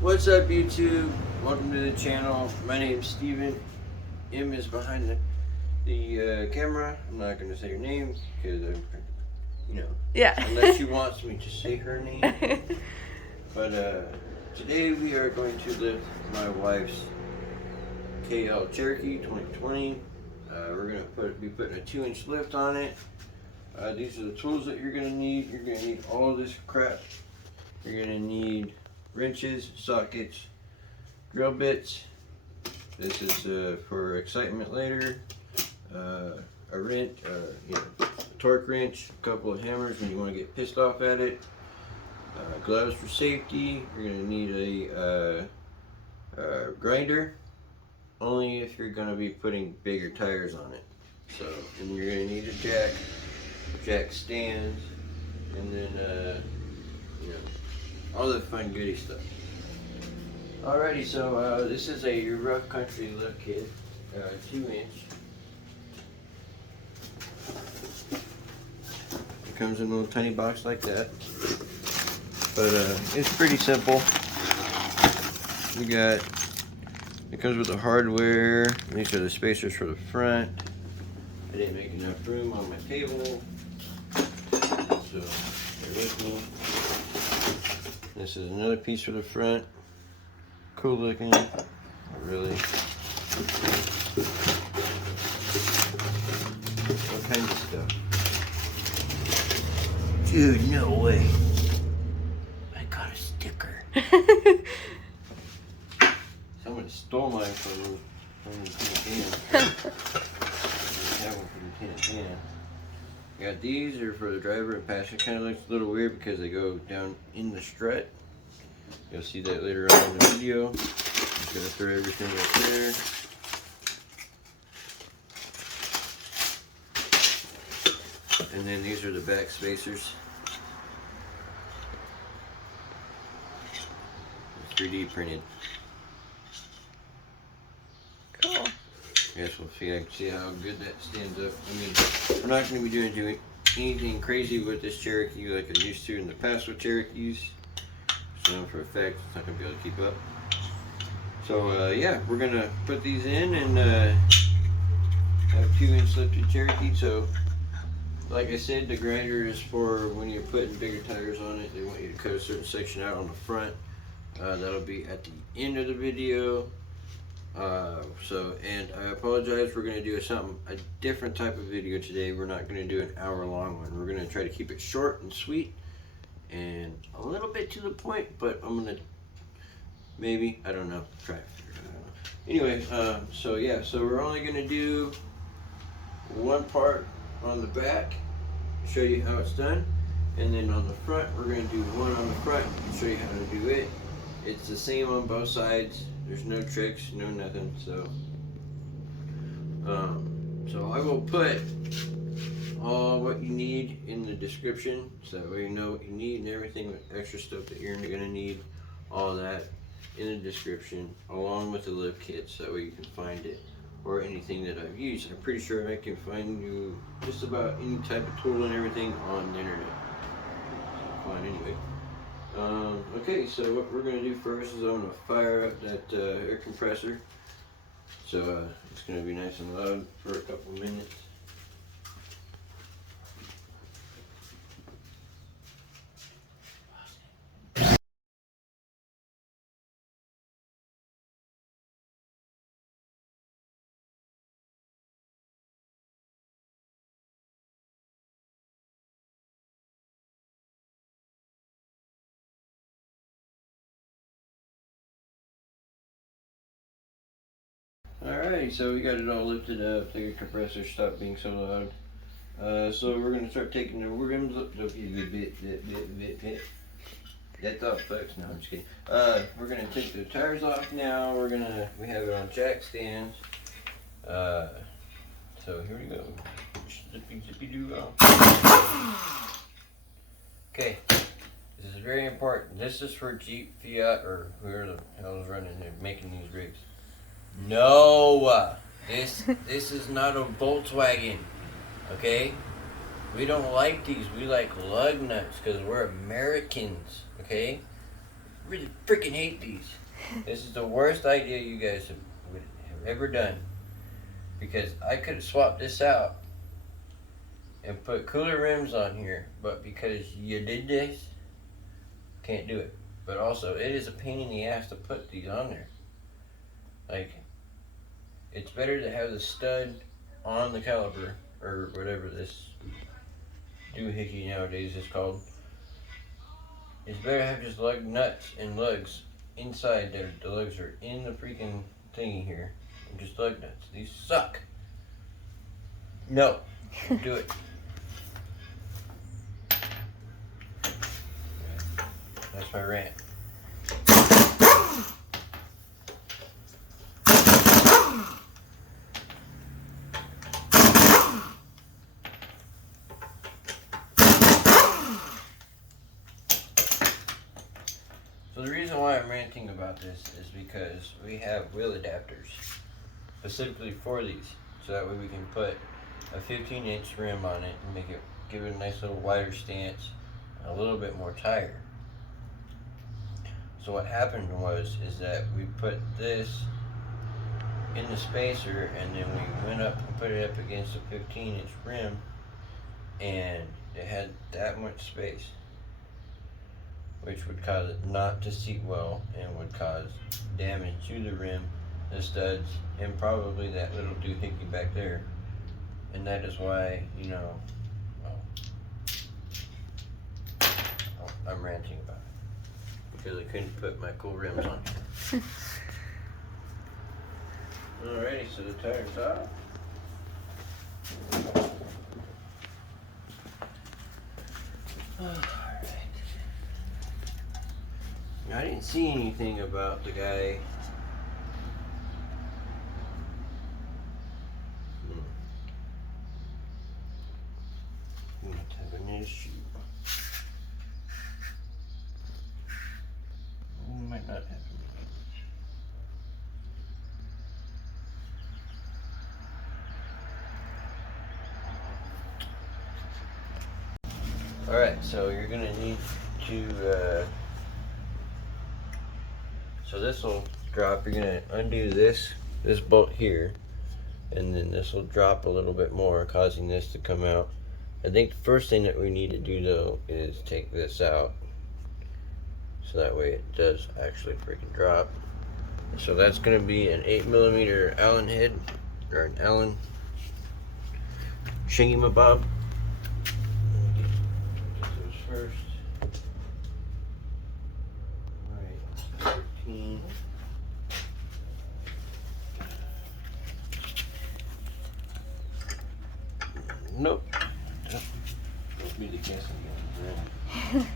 What's up, YouTube? Welcome to the channel. My name's Steven. M is behind the camera. I'm not going to say her name because, Yeah. unless she wants me to say her name. But today we are going to lift my wife's KL Cherokee 2020. We're going to be putting a 2-inch lift on it. These are the tools that you're going to need. You're going to need all this crap. You're going to need wrenches, sockets, drill bits. This is for excitement later. A wrench, a torque wrench, a couple of hammers when you want to get pissed off at it. Gloves for safety. You're going to need a grinder, only if you're going to be putting bigger tires on it. So, and you're going to need a jack stands, and then all the fun goody stuff. Alrighty, so this is a rough country lift kit, 2-inch. It comes in a little tiny box like that, but it's pretty simple. It comes with the hardware. These are the spacers for the front. I didn't make enough room on my table, so bear with me. This is another piece for the front. Cool looking, really. All kinds of stuff. Dude, no way. I got a sticker. Someone stole mine from the can. I have one from the can. Got these are for the driver and passenger. Kind of looks a little weird because they go down in the strut. You'll see that later on in the video. Just gonna throw everything up there. And then these are the back spacers. 3D printed. Cool. Guess we'll see how good that stands up. I mean, we're not going to be doing anything crazy with this Cherokee like I used to in the past with Cherokees. So for a fact, it's not going to be able to keep up. So yeah, we're going to put these in and have 2-inch lifted Cherokee. So like I said, the grinder is for when you're putting bigger tires on it. They want you to cut a certain section out on the front. That'll be at the end of the video. And I apologize, we're going to do a different type of video today. We're not going to do an hour-long one. We're going to try to keep it short and sweet and a little bit to the point, but I'm going to maybe, I don't know, try it. Anyway, so we're only going to do one part on the back, show you how it's done, and then on the front, we're going to do one on the front and show you how to do it. It's the same on both sides. There's no tricks, no nothing. So I will put all what you need in the description, so that way you know what you need and everything with extra stuff that you're gonna need. All that in the description, along with the lift kit, so that way you can find it or anything that I've used. I'm pretty sure I can find you just about any type of tool and everything on the internet. So fine anyway. Okay, so what we're going to do first is I'm going to fire up that air compressor. So it's going to be nice and loud for a couple minutes. Alrighty, so we got it all lifted up. The air compressor stopped being so loud. So we're going to start taking the rims up. That's all, folks. No, I'm just kidding. We're going to take the tires off now. We have it on jack stands. So here we go. Zippy doo. Okay, this is very important. This is for Jeep, Fiat, or whoever the hell is running and making these rigs. No, this is not a Volkswagen. Okay, we don't like these. We like lug nuts because we're Americans. Okay, really freaking hate these. This is the worst idea you guys have ever done. Because I could have swapped this out and put cooler rims on here, but because you did this, can't do it. But also, it is a pain in the ass to put these on there. Like, it's better to have the stud on the caliper, or whatever this doohickey nowadays is called. It's better to have just lug nuts and lugs inside there. The lugs are in the freaking thingy here. And just lug nuts. These suck. No. Do it. That's my rant. So the reason why I'm ranting about this is because we have wheel adapters specifically for these, so that way we can put a 15-inch rim on it and give it a nice little wider stance, and a little bit more tire. So what happened is that we put this in the spacer, and then we went up and put it up against a 15-inch rim, and it had that much space, which would cause it not to seat well and would cause damage to the rim, the studs, and probably that little doohickey back there. And that is why, I'm ranting about it. Because I couldn't put my cool rims on. Alrighty, so the tire's off. I didn't see anything about the guy. He might have an issue. He might not have an issue. Alright, so you're gonna need to so this will drop. You're gonna undo this bolt here, and then this will drop a little bit more, causing this to come out. I think the first thing that we need to do though is take this out, so that way it does actually freaking drop. So that's gonna be an 8mm Allen head, or an Allen shingy-mabob. Get those first. Nope. Don't be the guessing game.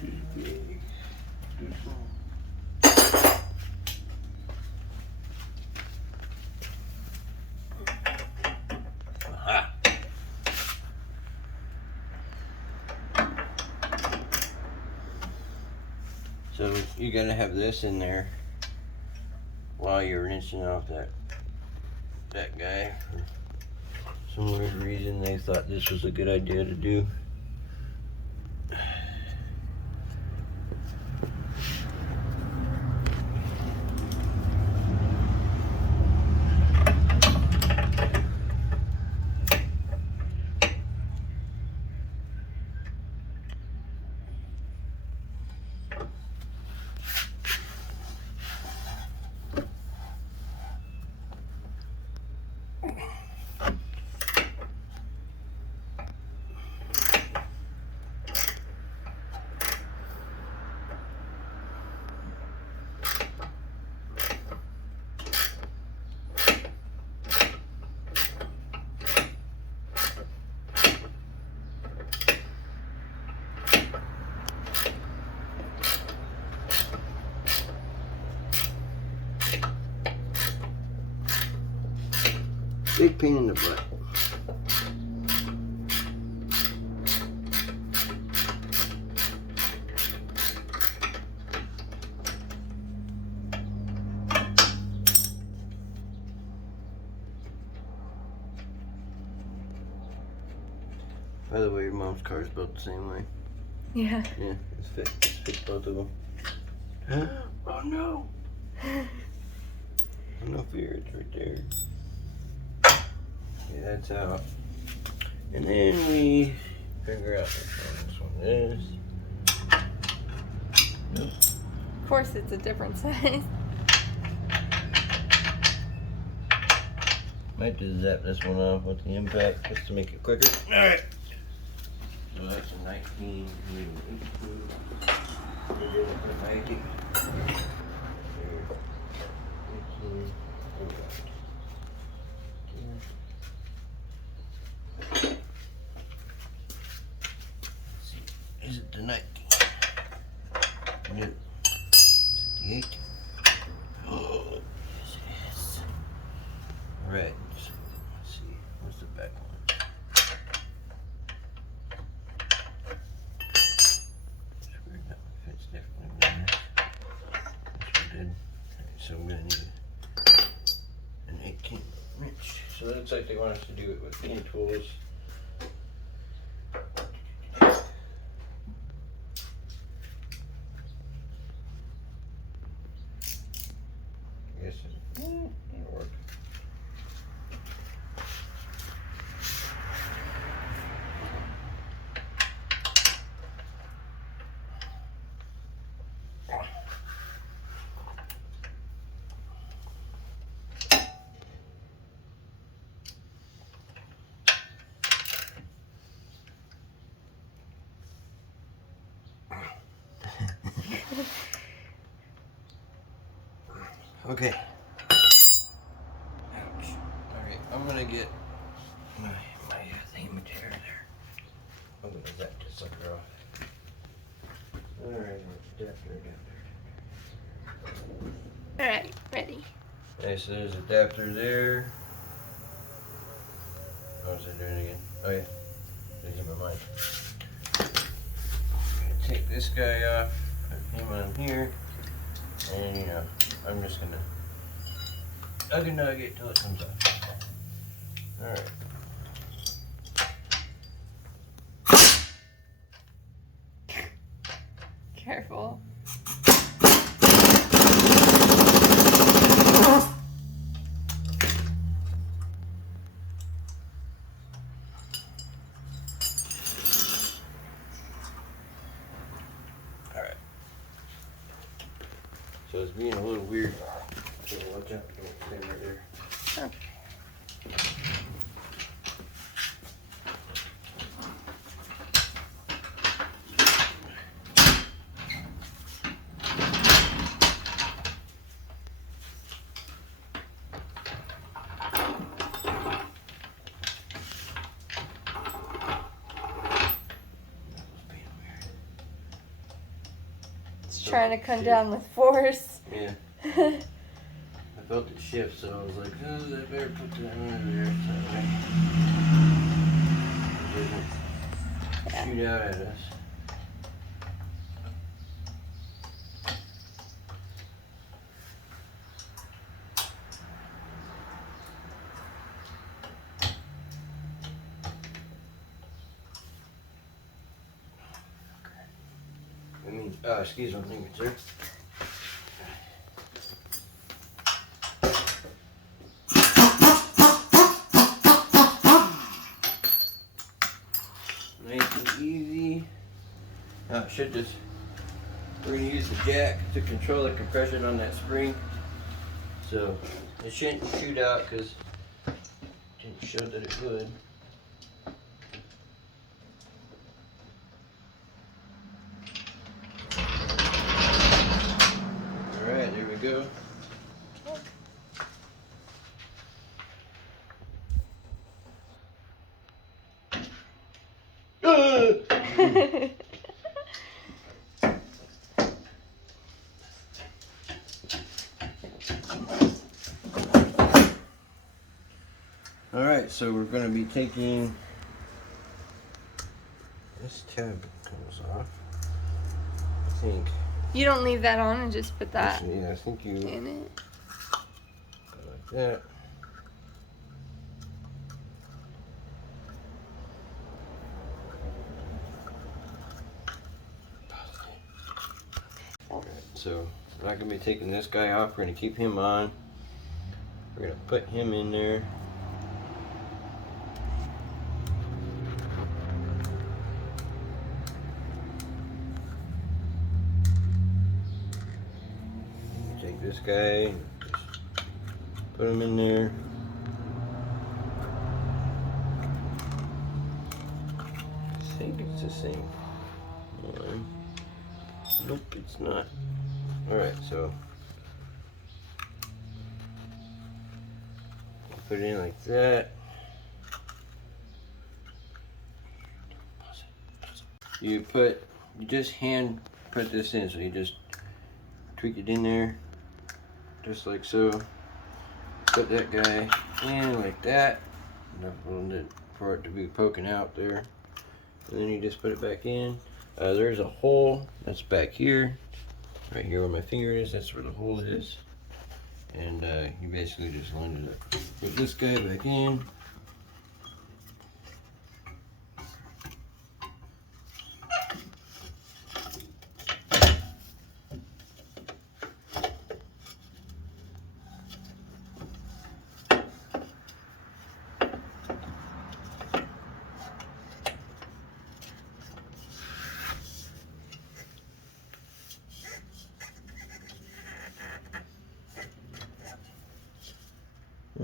Too big, too small. So you're gonna have this in there while you're rinsing off that guy. For some weird reason, they thought this was a good idea to do. Big pain in the butt. By the way, your mom's car is built the same way. Yeah. Yeah, it's fit both of them. Oh no! No fear, it's right there. Okay, that's out. And then we figure out which one this one is. Nope. Of course, it's a different size. Might just zap this one off with the impact just to make it quicker. Alright. So that's a 19, 18. We're doing it for 90. 18. Is it the 19? Nope. Is it the 18? Oh, yes, it is. Red. So, let's see. What's the back one? It's weird that one fits differently than this. This one did. Okay, so I'm going to need an 18 wrench. So it looks like they want us to do it with hand tools. I guess it'll work. Okay. Ouch. Alright, I'm gonna get my thermometer there. I'm gonna zap this sucker off. Alright, adapter. Alright, ready. Okay, so there's adapter there. What was I doing again? Oh yeah. Didn't get my mind. I'm gonna take this guy off, put him on here, and you know, I'm just gonna nug it till it comes off. Alright. Careful. Alright. So it's being a little weird. So watch out, don't stand right there. Okay. Trying to come down with force. Yeah. I felt it shift, so I was like, oh, I better put that under there. That way it doesn't shoot out at us. Excuse me, thank you, sir. Nice and easy. Now, we're going to use the jack to control the compression on that spring. So, it shouldn't shoot out because it didn't show that it would. Alright, there we go. Alright, so we're going to be taking this tab comes off. I think. You don't leave that on and just put that Yeah, I think you in it. go like that. so we're not going to be taking this guy off. We're going to keep him on. We're going to put him in there. Take this guy, just put him in there. I think it's the same one. Nope, it's not. Alright, so put it in like that. You just hand put this in, so you just tweak it in there, just like so. Put that guy in like that, for it to be poking out there. And then you just put it back in. There's a hole that's back here, right here where my finger is. That's where the hole is. And you basically just line it up. Put this guy back in.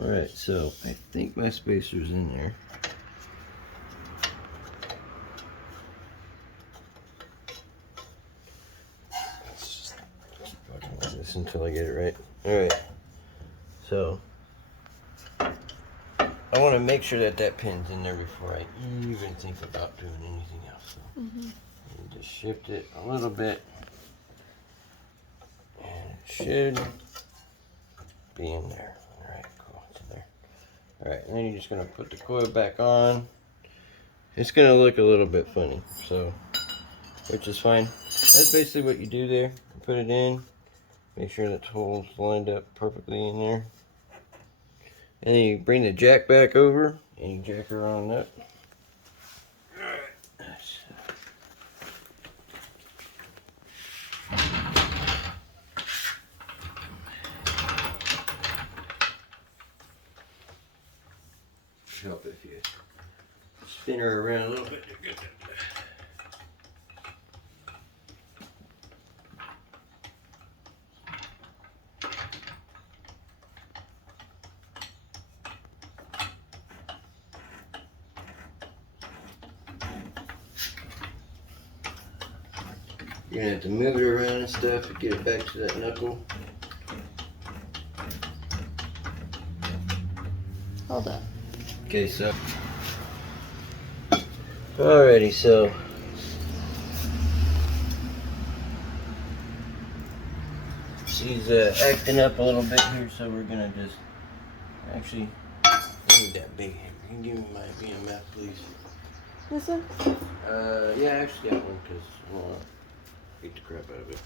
Alright, so I think my spacer's in there. Let's just keep fucking with this until I get it right. Alright, so I want to make sure that that pin's in there before I even think about doing anything else. So just shift it a little bit, and it should be in there. Alright, cool, it's in there. Alright, and then you're just going to put the coil back on. It's going to look a little bit funny, so, which is fine. That's basically what you do there. You put it in, make sure that the hole's lined up perfectly in there. And then you bring the jack back over, and you jack her on up. Help if you spin her around a little bit. You're gonna have to move it around and stuff to get it back to that knuckle. Hold up. Okay, so alrighty, so she's acting up a little bit here, so we're gonna just actually I need that big hammer. You can give me my BMF, please. This one? Yeah, actually that one, because I don't want to beat the crap out of it.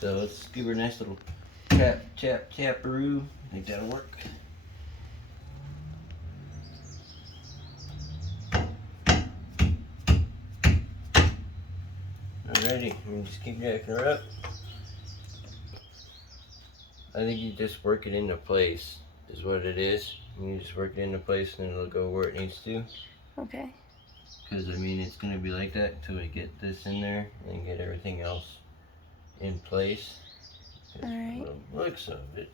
So let's give her a nice little taparoo. I think that'll work. Alrighty, and just keep jacking her up. I think you just work it into place, is what it is. You just work it into place and it'll go where it needs to. Okay. Because I mean, it's going to be like that until we get this in there and get everything else in place. Alright. The looks of it,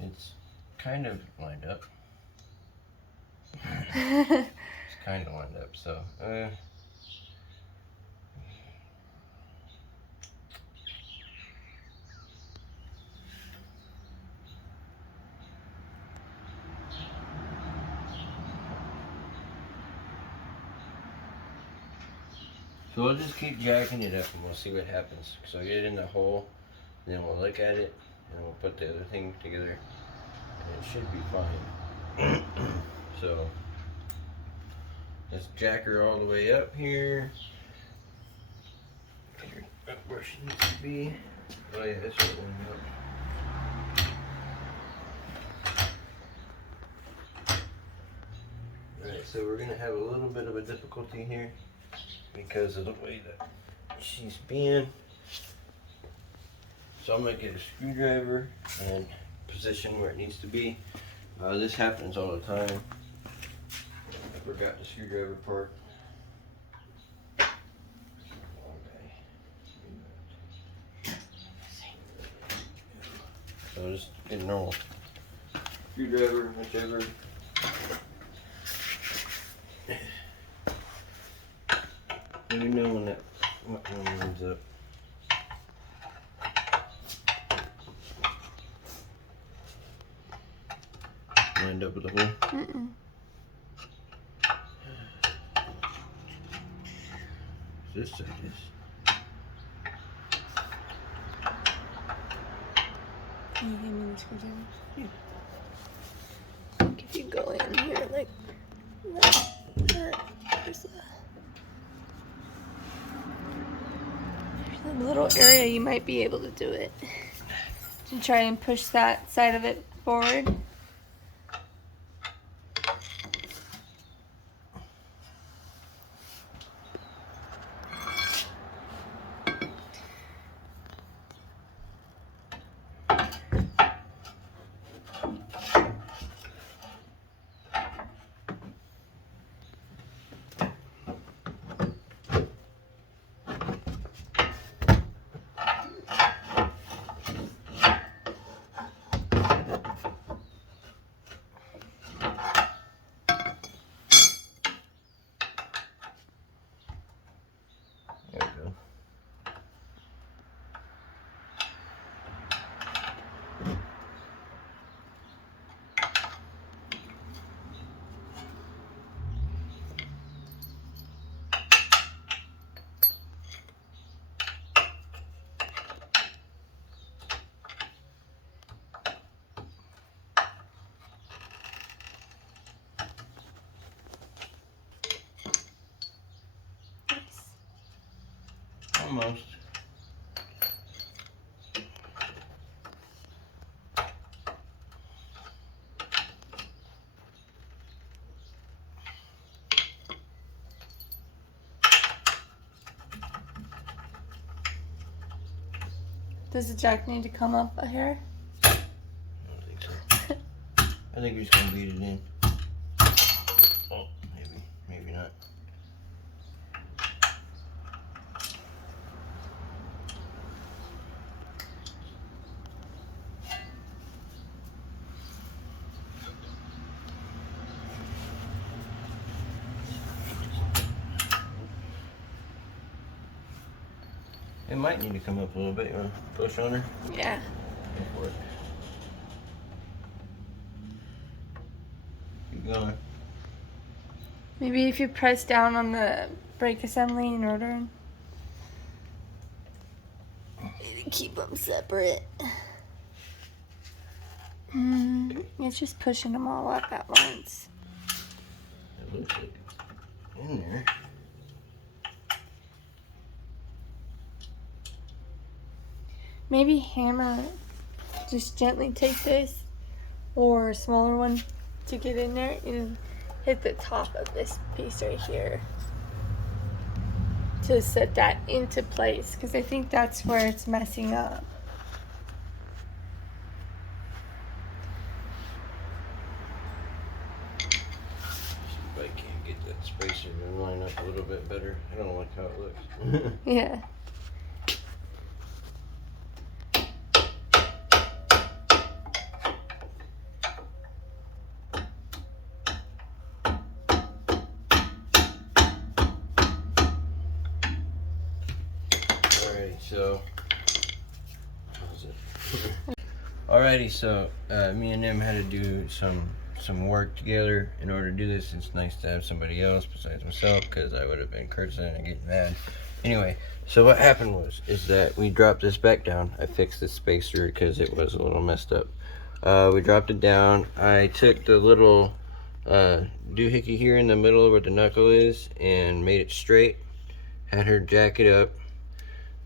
it's kind of lined up. It's kind of lined up, so so we'll just keep jacking it up and we'll see what happens. So get it in the hole, then we'll look at it, and we'll put the other thing together, and it should be fine. So let's jack her all the way up here. Get her up where she needs to be. Oh yeah, that's what one up. Alright, so we're gonna have a little bit of a difficulty here because of the way that she's being. So I'm gonna get a screwdriver and position where it needs to be. This happens all the time. I forgot the screwdriver part. So just get a normal screwdriver, whichever. Let me know when that one lines up. Lined up with the hole. This side is. Can you hand me the screwdriver? Yeah. Like if you go in here like that, there's a little area you might be able to do it. To try and push that side of it forward. There we go. Almost. Does the jack need to come up a hair? I don't think so. I think we're just gonna beat it in. Oh, maybe not. It might need to come up a little bit. You want to push on her? Yeah. Go for it. Keep going. Maybe if you press down on the brake assembly in order to keep them separate. It's just pushing them all up at once. It looks like it's in there. Maybe hammer, just gently take this or a smaller one to get in there and hit the top of this piece right here to set that into place, because I think that's where it's messing up. See if I can't get that spacer to line up a little bit better. I don't like how it looks. Yeah. Alrighty, so me and them had to do some work together in order to do this. It's nice to have somebody else besides myself, because I would have been cursing and getting mad. Anyway, so what happened is that we dropped this back down. I fixed this spacer because it was a little messed up. We dropped it down. I took the little doohickey here in the middle where the knuckle is and made it straight. Had her jack it up,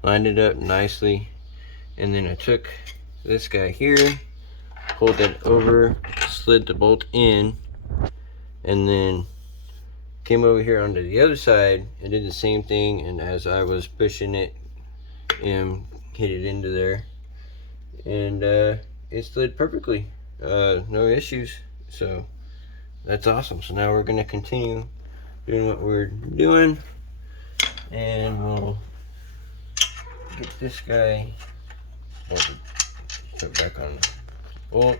lined it up nicely, and then I took this guy here, pulled that over, slid the bolt in, and then came over here onto the other side and did the same thing. And as I was pushing it, hit it into there. and it slid perfectly. No issues. So that's awesome. So now we're gonna continue doing what we're doing, and we'll get this guy put back on the bolt.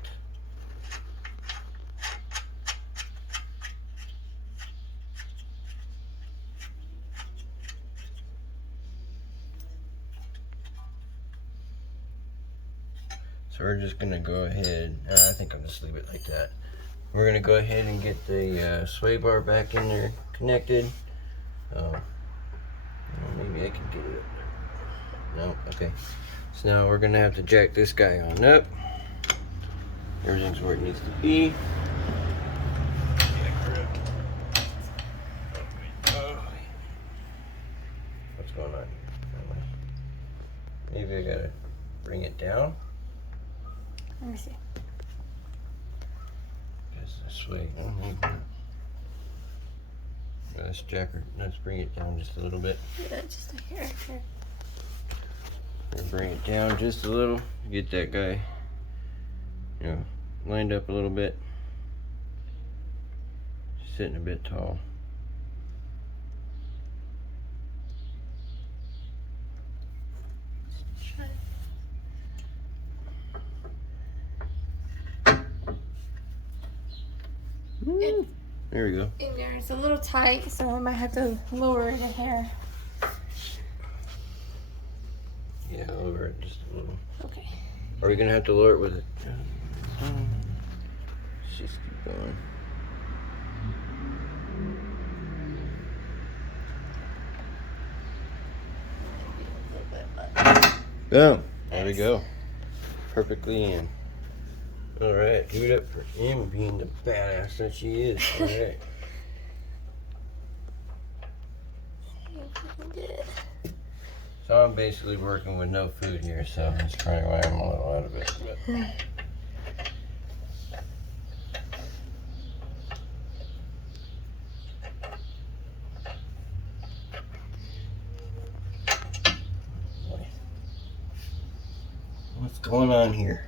So we're just gonna go ahead, I think I'll just leave it like that. We're gonna go ahead and get the sway bar back in there connected. Maybe I can get it up. No, okay. So now we're gonna have to jack this guy on up. Everything's where it needs to be. What's going on here? Maybe I gotta bring it down. Let me see. Guess this way. Let's jack her. Let's bring it down just a little bit. Yeah, just a hair. And bring it down just a little. Get that guy, lined up a little bit. Sitting a bit tall. There we go. In there, it's a little tight, so I might have to lower the hair. Yeah, lower it just a little. Okay. Are we gonna have to lower it with it? Let's just keep going. Boom. There we go. Perfectly in. Alright, give it up for Em being the badass that she is. Alright. So I'm basically working with no food here, so that's probably why I'm a little out of it. But. What's going on here?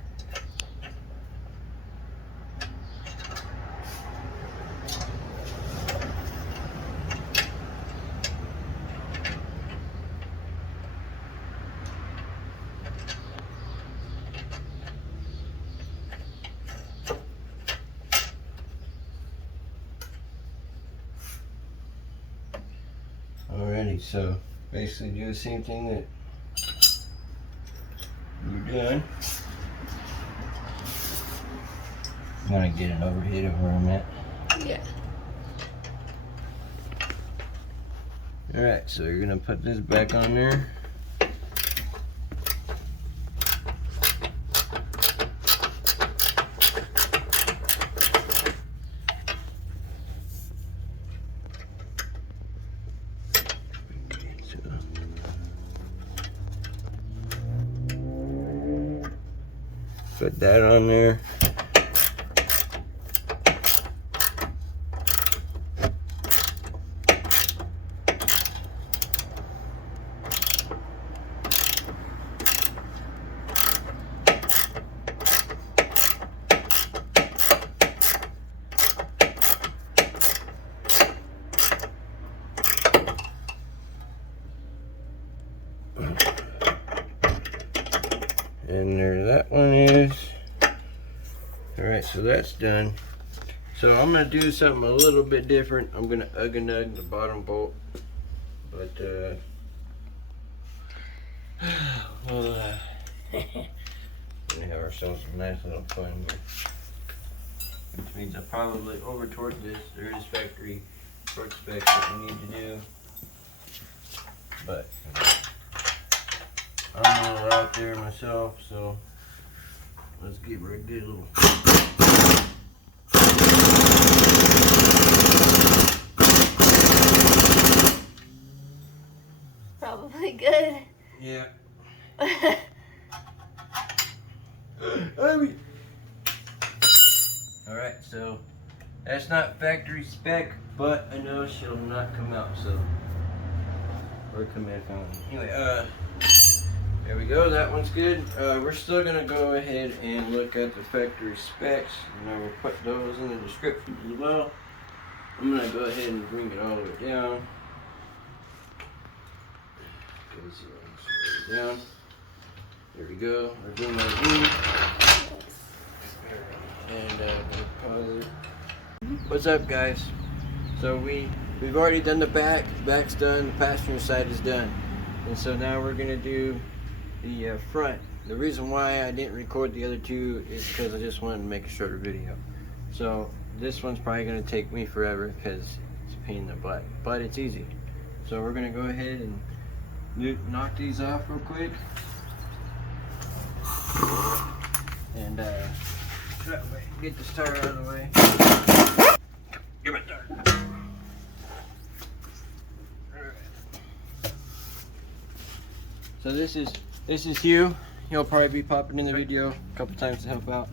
Alrighty, so basically do the same thing that you're doing. I'm gonna get an overhead of where I'm at. Yeah. Alright, so you're gonna put this back on there. Put that on there. And there that one is. Alright, so that's done. So I'm going to do something a little bit different. I'm going to ug-a-nug the bottom bolt. But, we'll gonna have ourselves a nice little fun here. Which means I probably over torque this. There is factory torque specs that we need to do. But I'm a little out there myself, so let's give her a good little. Probably good. Yeah. Alright, so that's not factory spec, but I know she'll not come out, so or come back on. Anyway, There we go, that one's good. We're still gonna go ahead and look at the factory specs, and I will put those in the description as well. I'm gonna go ahead and bring it all the way down. Down. There we go. We're doing our V. And pause it. What's up, guys? So we've already done the back. The back's done. The passenger side is done. And so now we're gonna do the front. The reason why I didn't record the other two is because I just wanted to make a shorter video. So this one's probably gonna take me forever because it's a pain in the butt, but it's easy. So we're gonna go ahead and knock these off real quick. And get this tire out of the way. Give me tire. So this is Hugh. He'll probably be popping in the video a couple times to help out.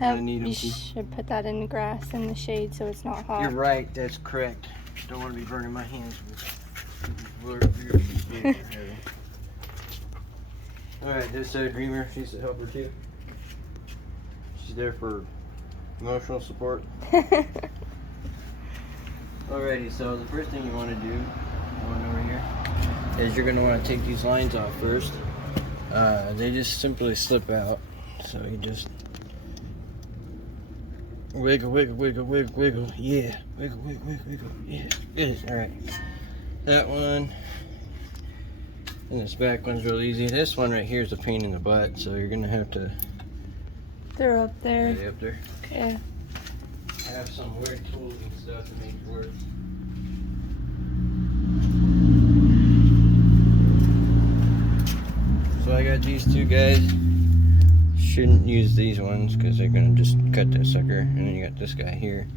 You should put that in the grass in the shade so it's not hot. You're right, that's correct. Don't want to be burning my hands with Alright, this Dreamer, she's a helper too. She's there for emotional support. Alrighty, so the first thing you want to do, going over here, is you're going to want to take these lines off first. They just simply slip out, so you just wiggle, wiggle, wiggle, wiggle, wiggle, yeah, wiggle, wiggle, wiggle, wiggle, yeah, good. Alright, that one, and this back one's real easy. This one right here is a pain in the butt, so you're going to have to they're up there. Right up there. Yeah. Have some weird tools and stuff to make it work. So I got these two guys. Shouldn't use these ones because they're gonna just cut that sucker. And then you got this guy here.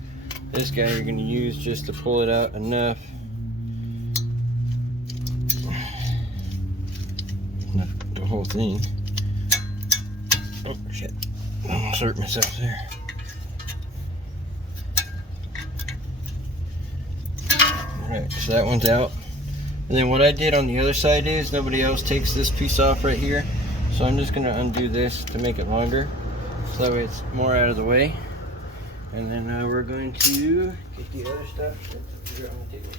This guy you're gonna use just to pull it out enough. Not the whole thing. Oh shit. I almost hurt myself there. Alright, so that one's out. And then what I did on the other side is nobody else takes this piece off right here. So I'm just going to undo this to make it longer. So that way it's more out of the way. And then we're going to get the other stuff that's on the table.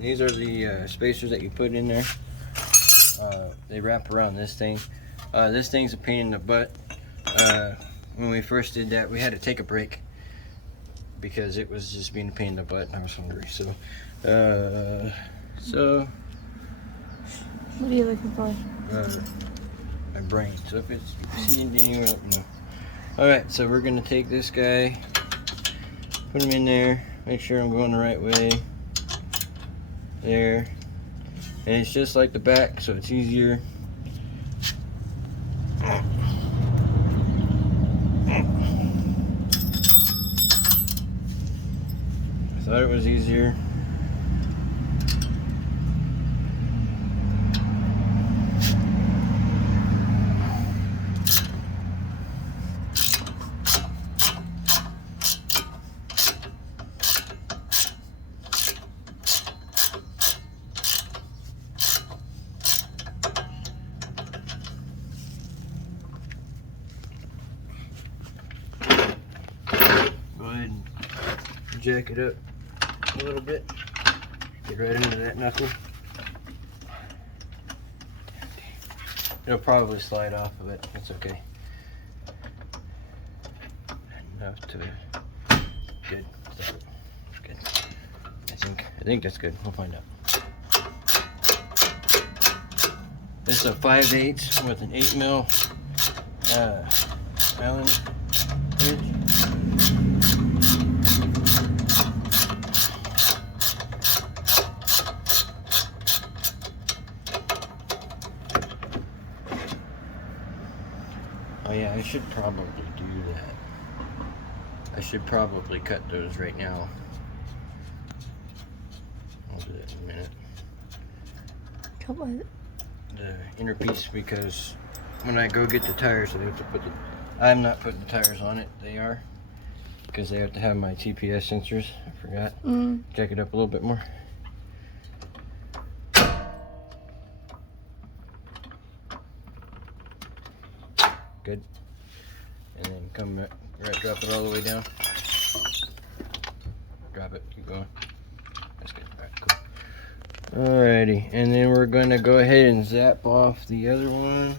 These are the spacers that you put in there. They wrap around this thing. This thing's a pain in the butt. When we first did that, we had to take a break because it was just being a pain in the butt and I was hungry. So, what are you looking for? My brain. So if you see anything, let me know. Alright, so we're gonna take this guy, put him in there, make sure I'm going the right way. There, and it's just like the back, so it's easier. I thought it was easier. Jack it up a little bit. Get right into that knuckle. It'll probably slide off of it. It's okay. Enough to good. Stop it. Good. I think that's good. We'll find out. This is a 5/8 with an 8mm Allen wrench. Oh yeah, I should probably do that. I should probably cut those right now. takes a minute. Come on. The inner piece, because when I go get the tires, I have to put the. I'm not putting the tires on it. They are, because they have to have my TPS sensors. I forgot. Jack it up a little bit more. Good. And then come back, drop it all the way down. Drop it. Keep going. That's good. All right, cool. Alrighty, and then we're going to go ahead and zap off the other one,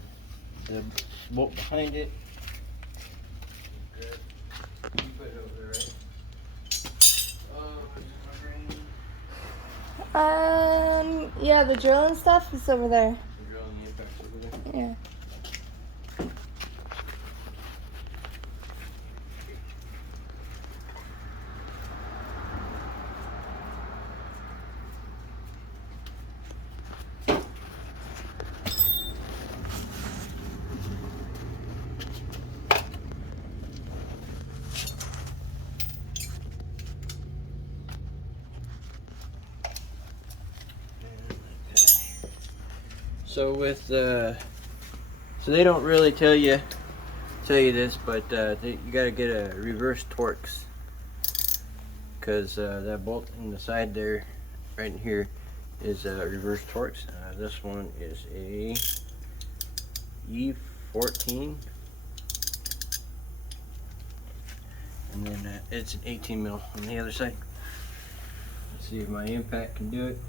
the bolt behind it. You put it over there, right? Yeah, the drill and stuff is over there. The drill and the impact's over there? Yeah. So with so they don't really tell you this, but you got to get a reverse Torx, because that bolt in the side there, right in here, is a reverse Torx. This one is a E14, and then it's an 18 mil on the other side. Let's see if my impact can do it.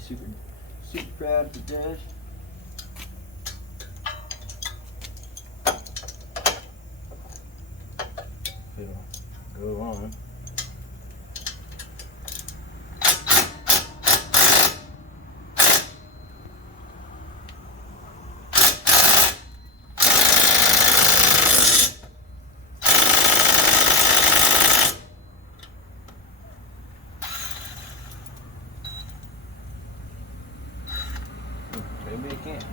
Super proud if it does. It'll go on. Maybe I can't.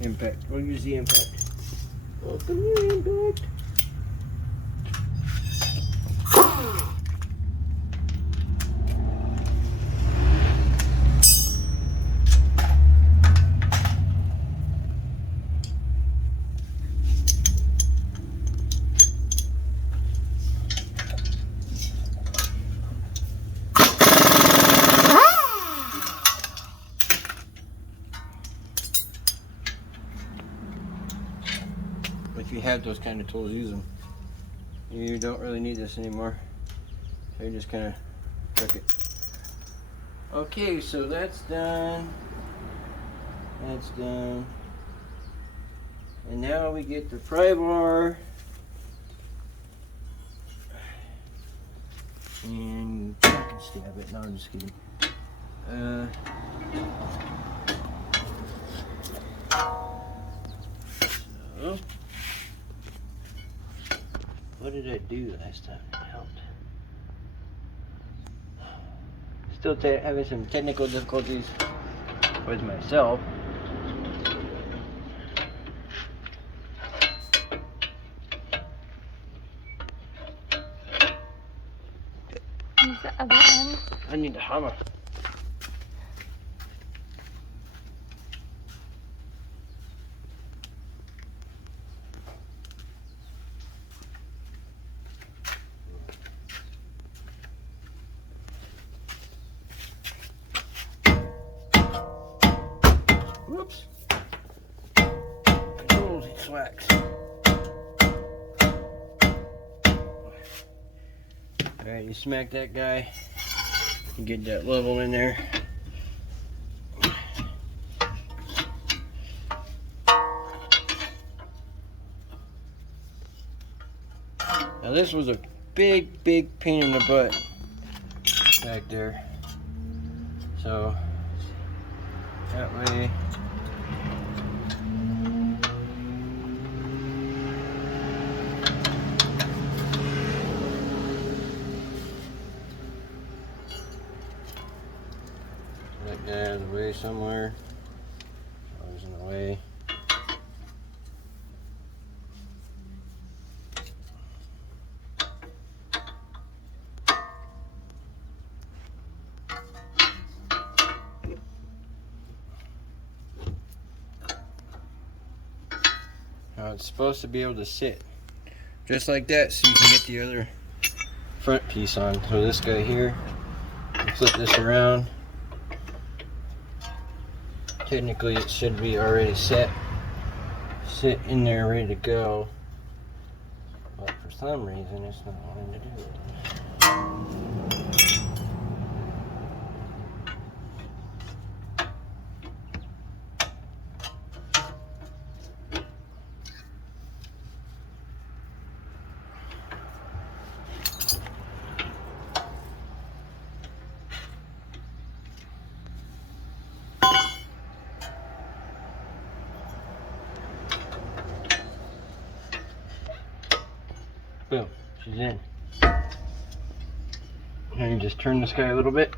Impact. We'll use the impact. Welcome here, impact. If you have those kind of tools, use them. You don't really need this anymore, so you just kind of hook it. Okay, so that's done. That's done. And now we get the pry bar. And I can stab it. No, I'm just kidding. So, what did I do last time that helped? Still having some technical difficulties with myself. Use the other end. I need a hammer. Whoops. Controls its wax. Alright, you smack that guy. You get that level in there. Now this was a big pain in the butt back there. So that way away somewhere. Always in the way. Now it's supposed to be able to sit just like that, so you can get the other front piece on. So this guy here, flip this around. Technically it should be already sit in there ready to go, but for some reason it's not wanting to do it. Boom, she's in. Now you just turn this guy a little bit.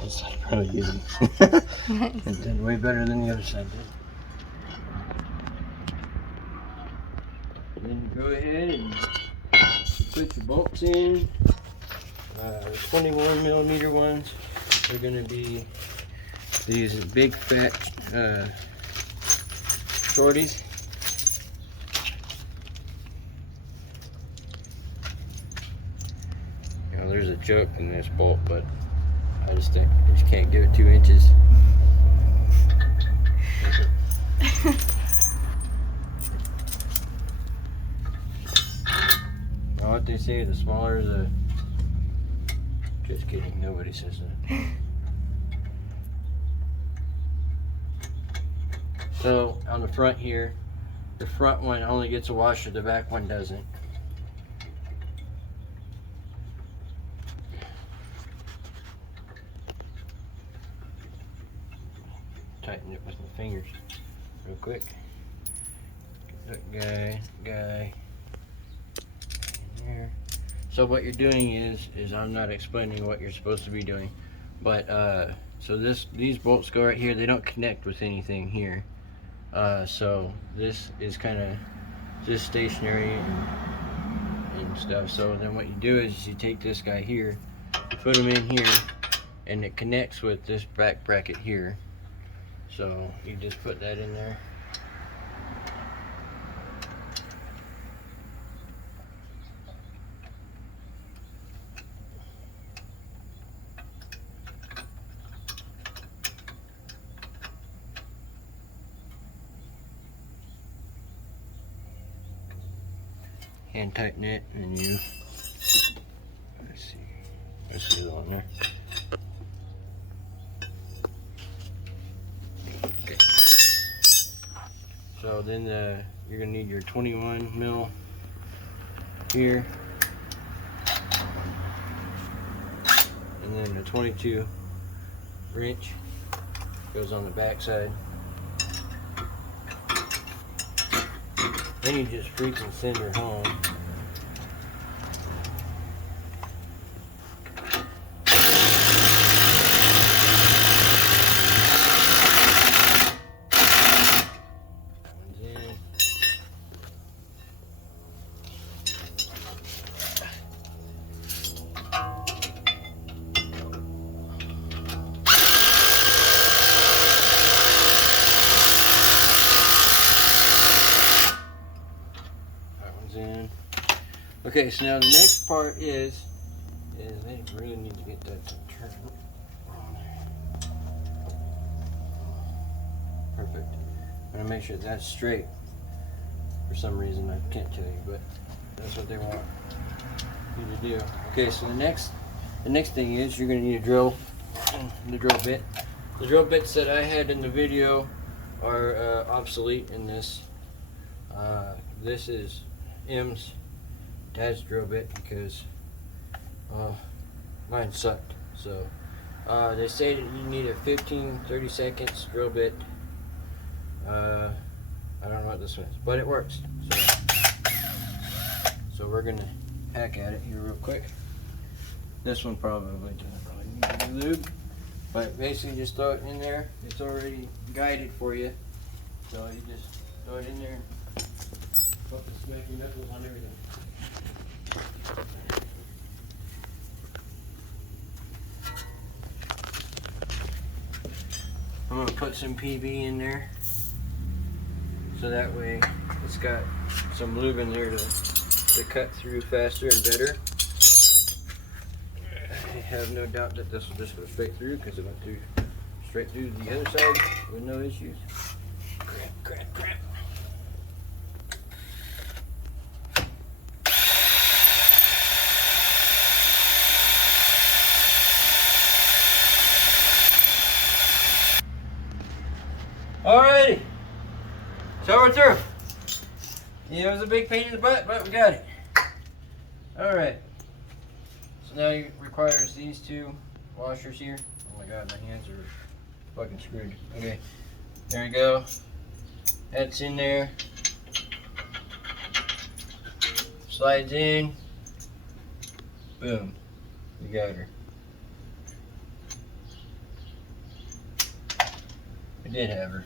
This side probably easy. It did way better than the other side did. Then you go ahead and put your bolts in. The 21 millimeter ones are going to be these big fat shorties. Now there's a joke in this bolt, but I just can't give it 2 inches. Now what they say, the smaller the... Just kidding, nobody says that. So on the front here, the front one only gets a washer, the back one doesn't. Tighten it with my fingers real quick. Get that guy in there. So what you're doing is I'm not explaining what you're supposed to be doing, but so these bolts go right here. They don't connect with anything here. So this is kind of just stationary and stuff. So then what you do is you take this guy here, put him in here, and it connects with this back bracket here. So you just put that in there. Hand tighten it, and you, let's see the one there. Okay. So then you're gonna need your 21 mil here, and then the 22 wrench goes on the back side. Then you just freaking send her home. That one's in. In. Okay, so now the next part is I really need to get that to turn on. Perfect. I'm gonna make sure that's straight. For some reason I can't tell you, but that's what they want you to do. Okay, so the next thing is you're gonna need a drill, the drill bit. The drill bits that I had in the video are obsolete in this. This is M's dad's drill bit because mine sucked. So they say that you need a 15-30 seconds drill bit. I don't know what this one is, but it works. So we're gonna hack at it here real quick. This one probably doesn't really need to be lubed. But basically just throw it in there. It's already guided for you. So you just throw it in there. Fucking smack your knuckles on everything. I'm gonna put some PB in there. So that way it's got some lube in there to cut through faster and better. I have no doubt that this will just go straight through because it went through straight through the other side with no issues. Crap. Alrighty, so we're through. Yeah, it was a big pain in the butt, but we got it. Alright, so now it requires these two washers here. Oh my god, my hands are fucking screwed. Okay, there we go. That's in there. Slides in. Boom, we got her. I did have her.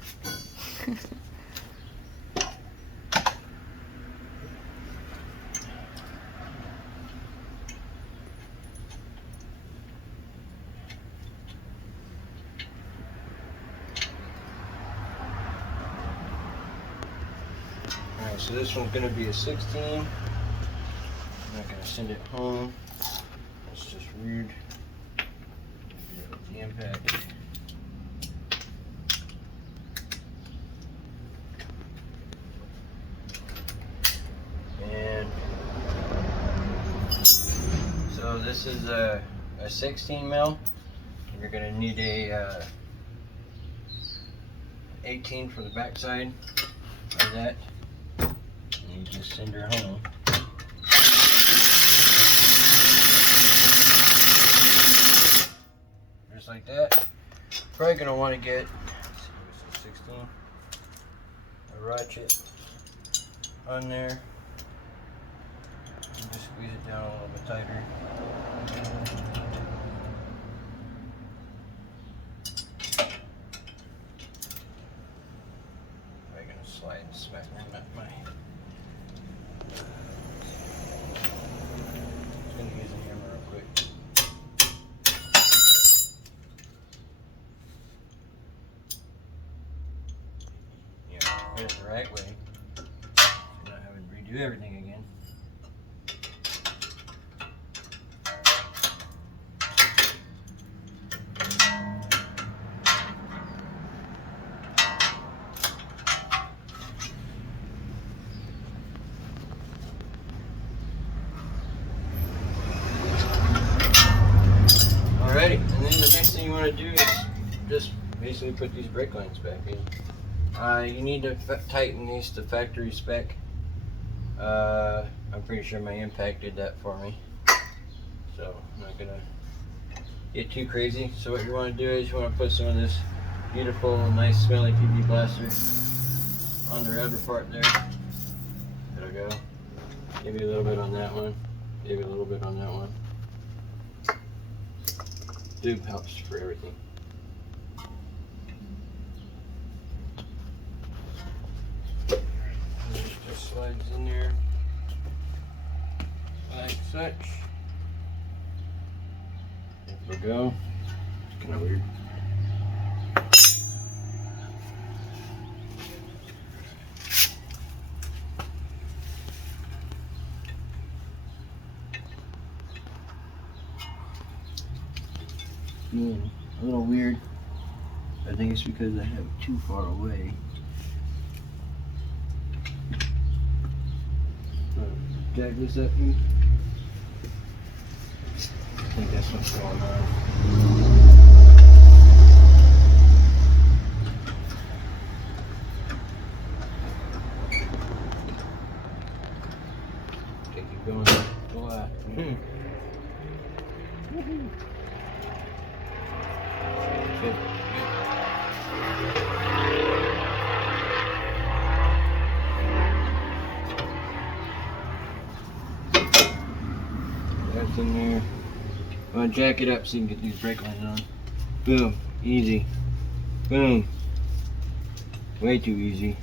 Alright, so this one's going to be a 16. I'm not going to send it home. That's just rude. The impact. And so this is a 16 mil. You're going to need a 18 for the backside of that. You just send her home. Just like that. Probably gonna want to get 16, a ratchet on there. And just squeeze it down a little bit tighter. I'm gonna slide and smack my gonna use a hammer real quick. Yeah, put it the right way. So you're not having to redo everything again. Alrighty, and then the next thing you want to do is just basically put these brake lines back in. You need to tighten these to factory spec. I'm pretty sure my impact did that for me. So I'm not gonna get too crazy. So what you want to do is you want to put some of this beautiful, nice smelly PB blaster on the rubber part there. There we go. Maybe a little bit on that one. Maybe a little bit on that one. Lube helps for everything. Just slides in there like such. There we go. It's kind of weird. Feeling a little weird. I think it's because I have it too far away. Jack this up here. I think that's what's going on. Okay, keep going. Good. That's in there. I'm gonna jack it up so you can get these brake lines on. Boom, easy. Boom. Way too easy.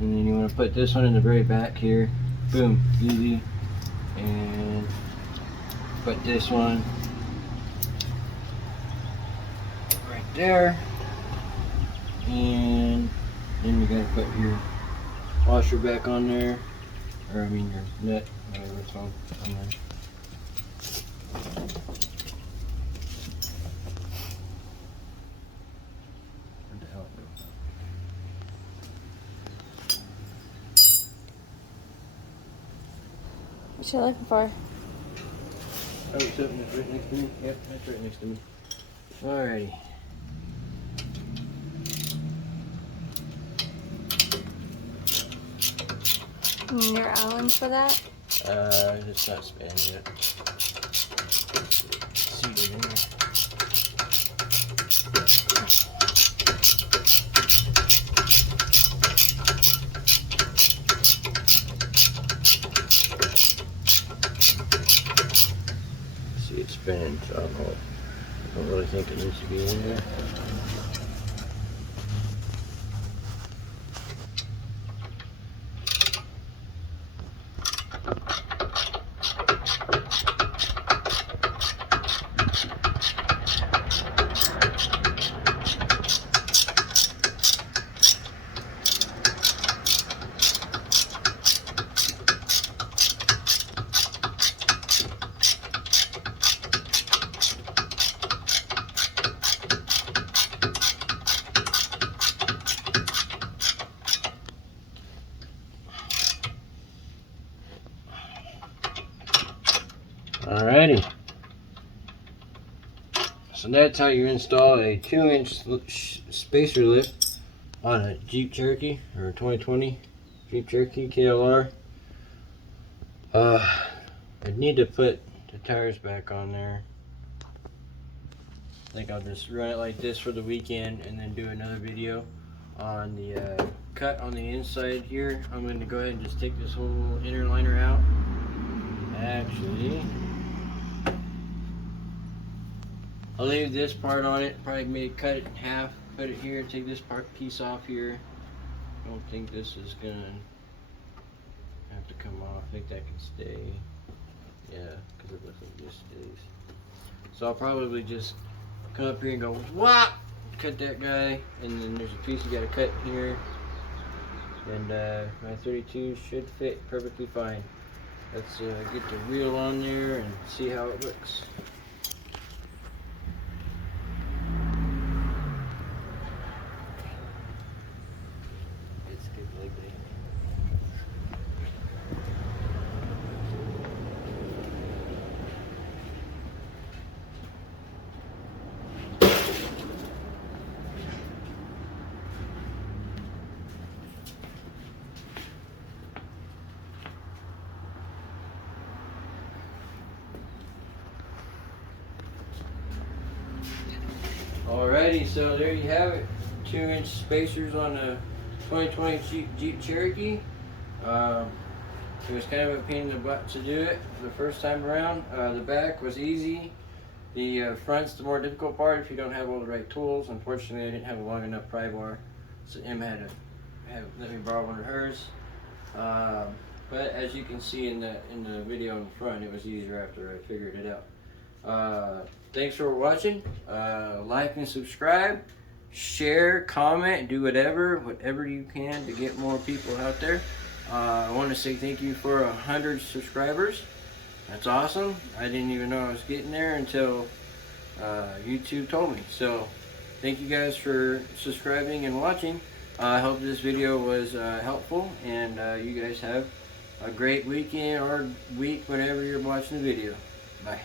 And then you want to put this one in the very back here. Boom, easy. And put this one right there. And then you gotta put your washer back on there. Or I mean your nut, whatever it's on there. Where the hell it go? What you looking for? Oh, something that's right next to me? Yep, that's right next to me. Alrighty. You need your Allen for that? It's not spinning yet. See it in there. See it spinning, so I don't really think it needs to be in there. Alrighty. So that's how you install a 2-inch spacer lift on a Jeep Cherokee or 2020 Jeep Cherokee KLR. I need to put the tires back on there. I think I'll just run it like this for the weekend and then do another video on the cut on the inside here. I'm going to go ahead and just take this whole inner liner out. Actually, I'll leave this part on it, probably maybe cut it in half, put it here, take this piece off here. I don't think this is gonna have to come off. I think that can stay. Yeah, because it looks like this stays. So I'll probably just come up here and go whop, cut that guy, and then there's a piece you gotta cut here. And my 32 should fit perfectly fine. Let's get the reel on there and see how it looks. Alrighty, so there you have it. 2-inch spacers on the 2020 Jeep Cherokee. It was kind of a pain in the butt to do it the first time around. The back was easy. The front's the more difficult part if you don't have all the right tools. Unfortunately, I didn't have a long enough pry bar, so Emma had to let me borrow one of hers. But as you can see in the video in front, it was easier after I figured it out. Thanks for watching. Like and subscribe, share, comment, do whatever you can to get more people out there. I want to say thank you for 100 subscribers. That's awesome. I didn't even know I was getting there until YouTube told me. So thank you guys for subscribing and watching. I hope this video was helpful, and you guys have a great weekend or week whenever you're watching the video. Bye.